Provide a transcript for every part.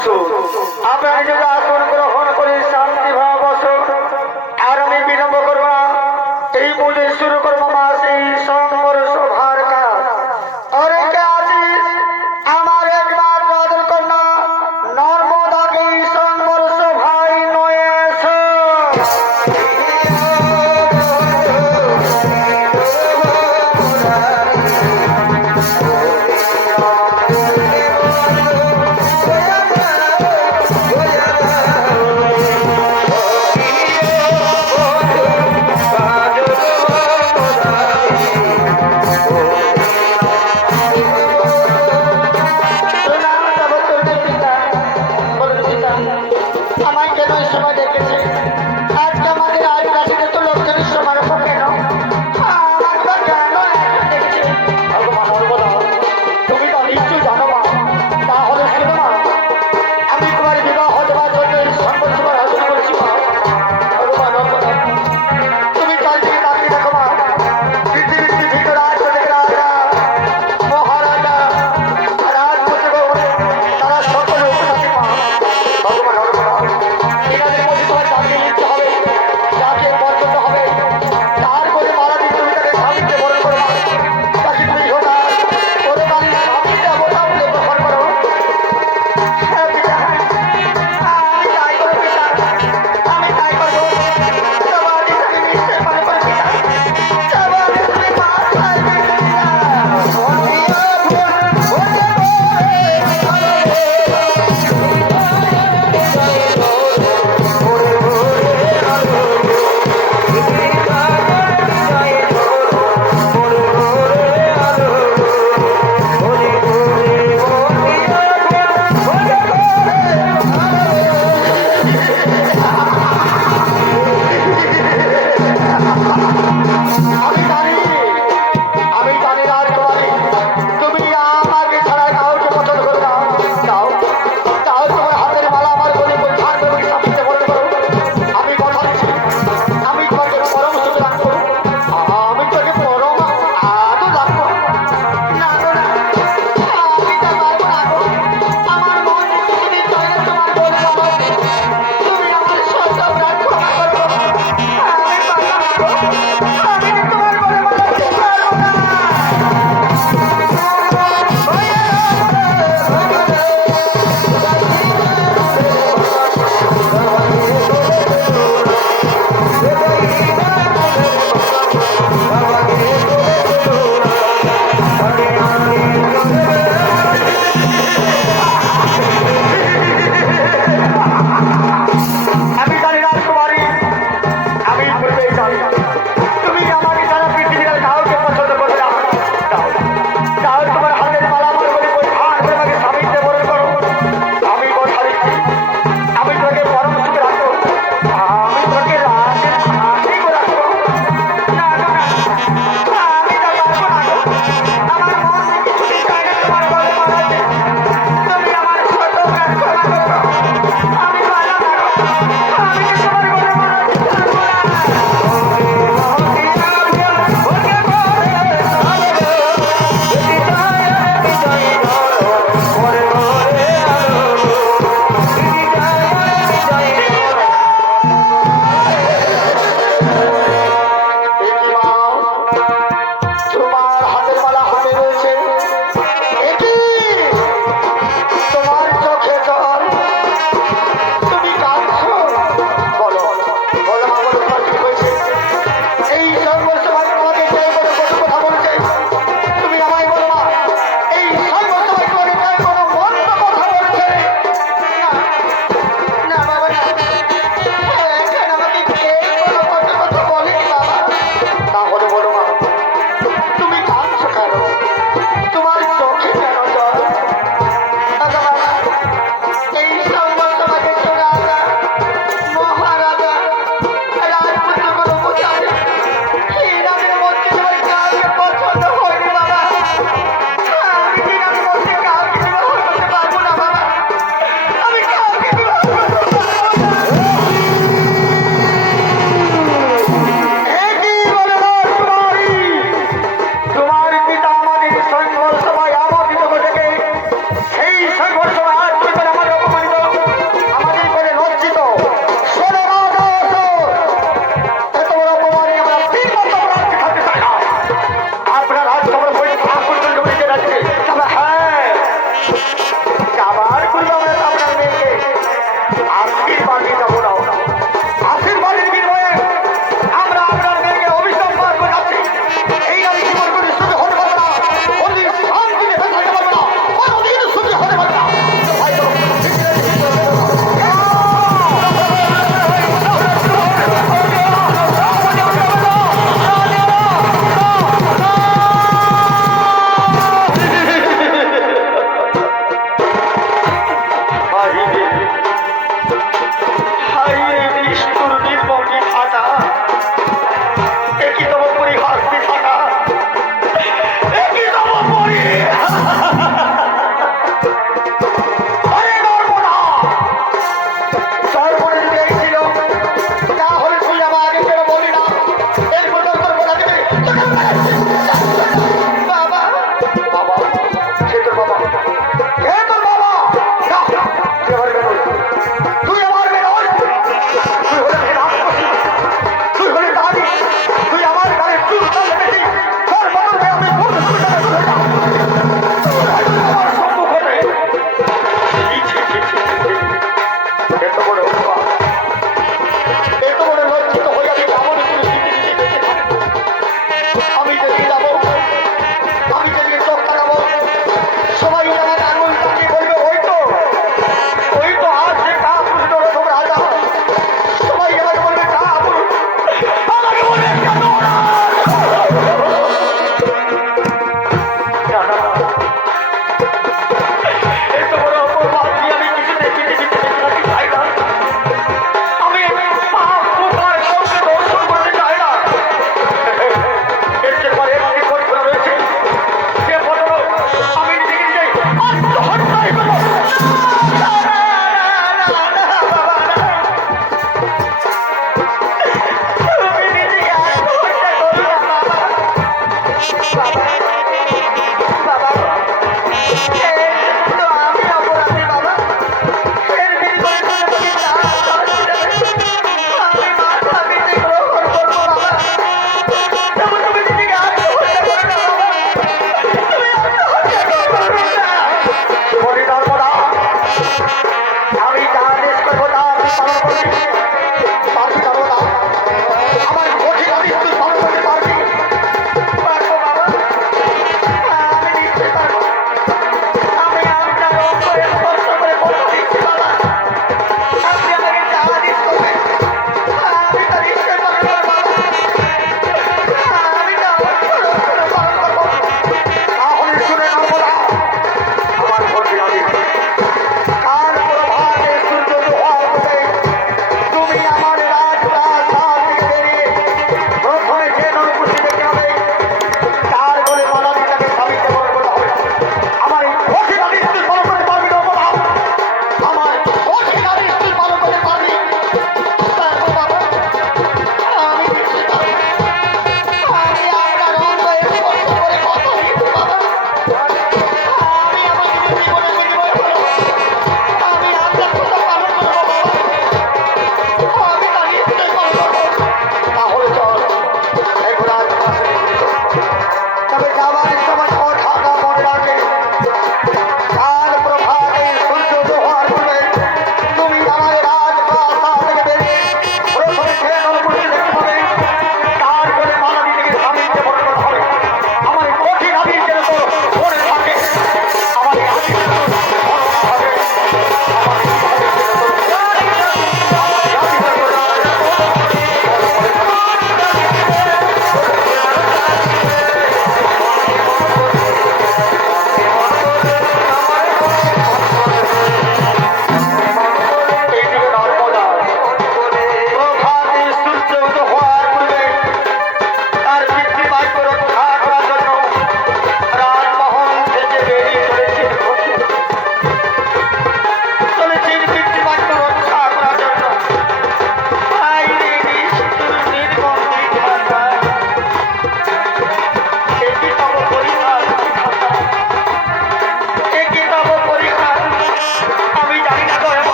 আপনার যদি আসন গ্রহণ করে শান্তি ভাব বসুন আর আমি বিলম্ব করব না এই পুজো শুরু করবো মা সেই সংবর সভার কাজ অরে কে আছিস আমার একমাত্র আদর কন্যা নর্মদাকে সংবর সভায় নয়ে এসো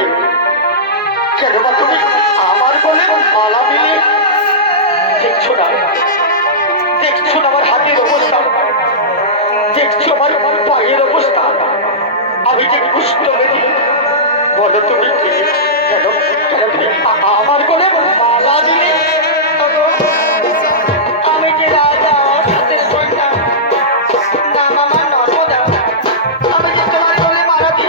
হয়েছে? কেন মা তুমি আমার বলে মালা দিলে? দেখছো না, দেখছো না আমার হাতের অবস্থা, দেখছো আমার পায়ের অবস্থা, আমি যে কুষ্ঠ বেদি। বলো তুমি কেন কেন তুমি আমার বলে মালা দিলে? আমি যে রাজা হাতের সৈন্য, নাম আমার নর্মদা, আমি যে তোমার বলে মালা দিই,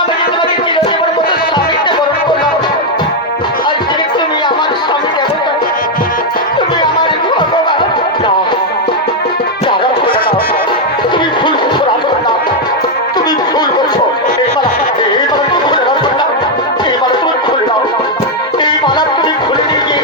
আমি যে তোমাকে চিরজীবন মতো স্বামীতে বরণ করলাম, আর যে তুমি আমার স্বামী দেবতা, তুমি আমার ভগবান। না, যারা করে না, তুমি ভুল করছো রাজন না, তুমি ভুল করছো। এই মালা তুমি খুলে রাখো না, এই মালা তুমি খুলে দাও, এই মালা তুমি খুলে নিয়ে গিয়ে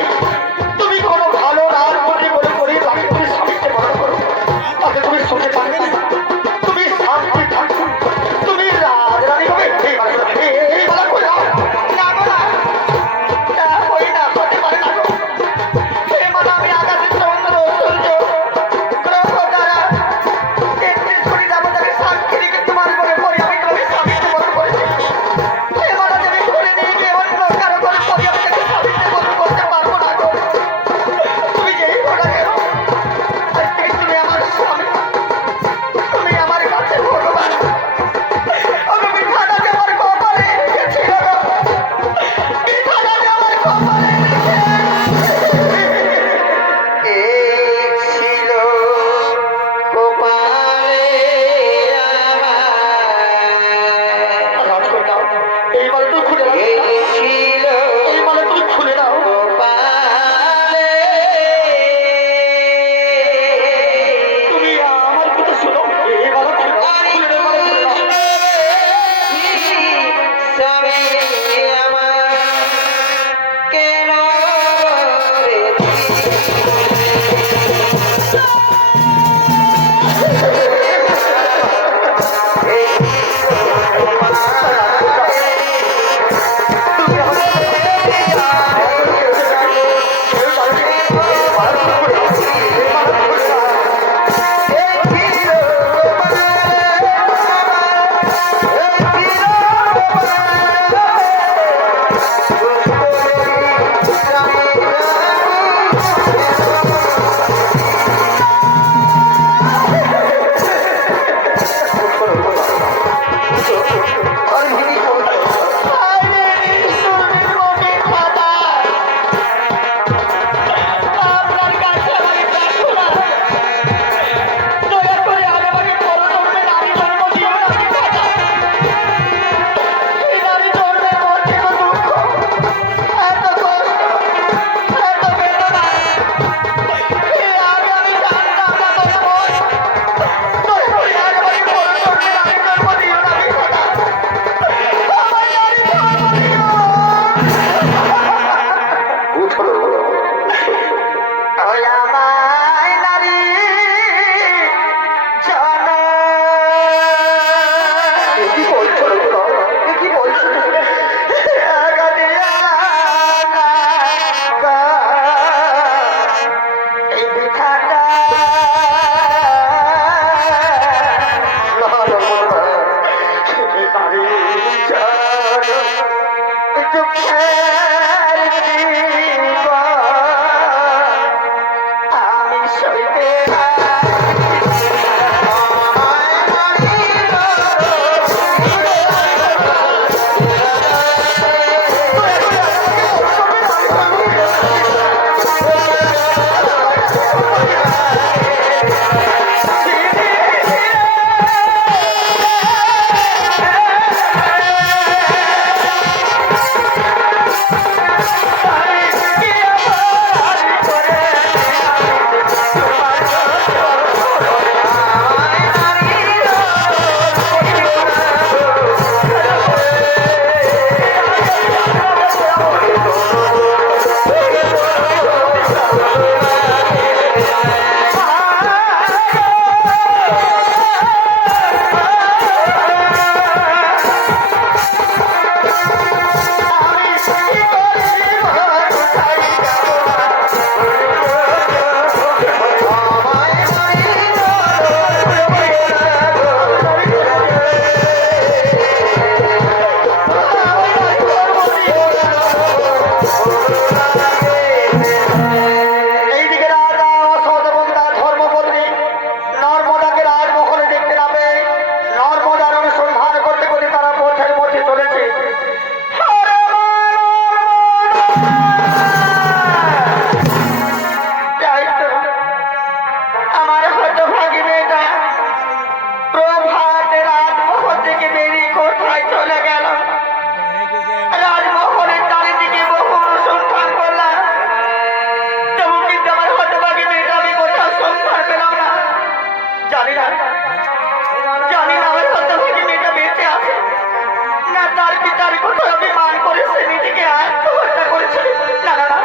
তার পিতার কথা অভিমান করে সে নিজেকে আত্মহত্যা করেছে। না না না,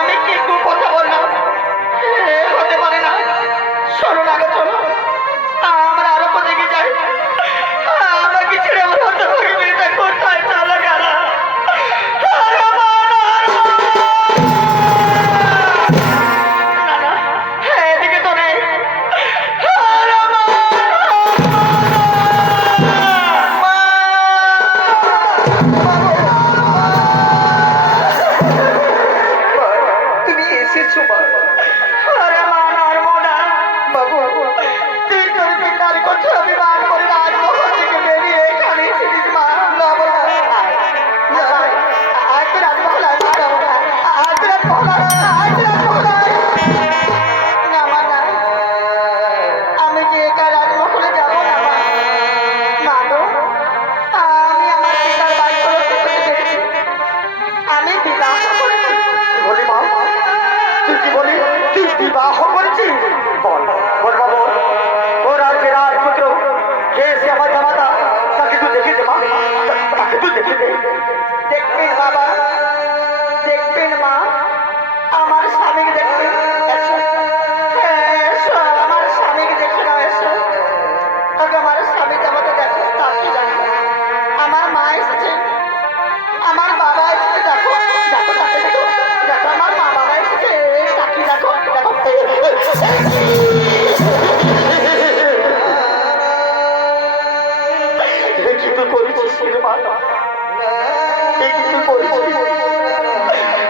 আমি কিন্তু কথা বললাম, হতে পারে না। চলো না গো, চলো আমরা আরো দিকে যাই। আমাকে ছেড়ে আমার হতভাগী মেয়েটা কোথায় চলে গেল? না না, এদিকে তো নেই। তুমি এসেছো মা। আরে মা নর্মদা, বাবু তুই তোর পিতার কথা অভিমান করে রাজমহল থেকে বেরিয়ে এখানে এসেছিস মা। নর্মদা, আয় তুই রাজমহল আয়, নর্মদা আয় তুই রাজমহল আয়, তুই রাজমহল আয়। না মা না, আমি যে একা রাজমহলে যাবো না মা। মা গো, আমি আমার পিতার বাড়ি করতে পেরেছি, আমি বিবাহ করেছি। বলি মা, তুই কি বলি? তুই বিবাহ করেছিস? বল বল বাবু, ওর আজকে রাজপুত্র কে সে আমার জামাতা, তাকে তুই দেখে দে মা, তাকে তুই দেখে দে। দেখবেন বাবা, দেখবেন মা, আমার স্বামীকে দেখবেন। এসো, এসো আমার স্বামীকে দেখে নাও, এসো। তবে আমার স্বামী যেমন দেখো তা কি জানো? আমার মা এসেছে, আমার বাবা এসেছে, দেখো দেখো তাকে দেখো, দেখো আমার মা বাবা এসেছে, তাকে দেখো দেখো। কি তুই করেছিস রে মা? এ কি তুই করেছিস?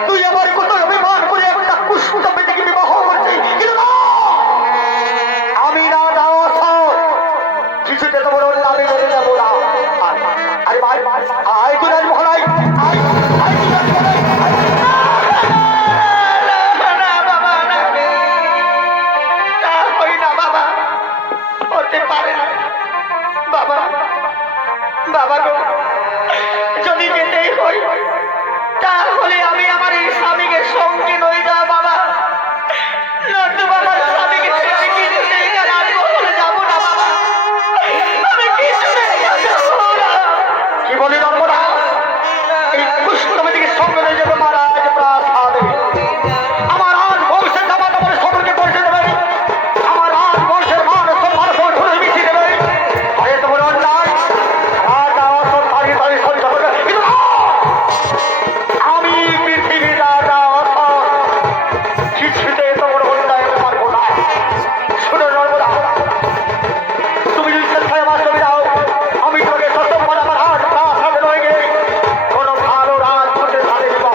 তুই আমার কথা অভিমান করে একটা কুষ্ঠ মেয়েকে বিবাহ করছিস, কিন্তু না, আমি না যাও কিছুতে তো বড় নামে মেনে যাবো না। আরে ভাই, আয় তুই রাজমহল আয়, আয় আয় তুই রাজমহল আয়, আয়। না বাবা, না তা হয় না বাবা, হতে পারে না বাবা। বাবা গো, যদি যেতেই হয় তাহলে আমি আমার এই স্বামীকে সঙ্গে নই যা বাবা, নতুবা আমার স্বামীকে ছেড়ে আমি কিছুতেই রাজমহলে যাবো না বাবা, আমি কিছুতেই যাবো না। কি বলি নর্মদা? এই কুষ্ঠ মেয়েকে সঙ্গে নিয়ে যাবে মহারাজ প্রাসাদে। আমার রাজ বংশের জামাতা বলে সকলকে পরিচয় দেবে, আমার রাজ বংশের মান সম্মান সব ধরে মিশিয়ে দেবে। আরে তোমার অন্যায় রাজা অসৎ তাড়িয়ে তাড়িয়ে সহ্য করবে, কিন্তু না! আমি পৃথিবীর রাজা অসৎ কিছুতে তোমার অন্যায় পারবো না। শুনো নর্মদা, তুমি যদি স্বেচ্ছায় আমার ছবি দাও, আমি তোমাকে সত্য আমার হাত পা সাথে রয়ে গেলে কোনো ভালো রাজপুত্রের সাথে বিবাহ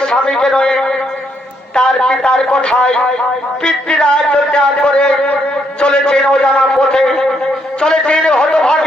স্বামীকে নয় তার পিতার কথায় পিতৃরাজ্য ত্যাগ করে চলেছেন অজানা পথে, চলেছেন হতভাগ্য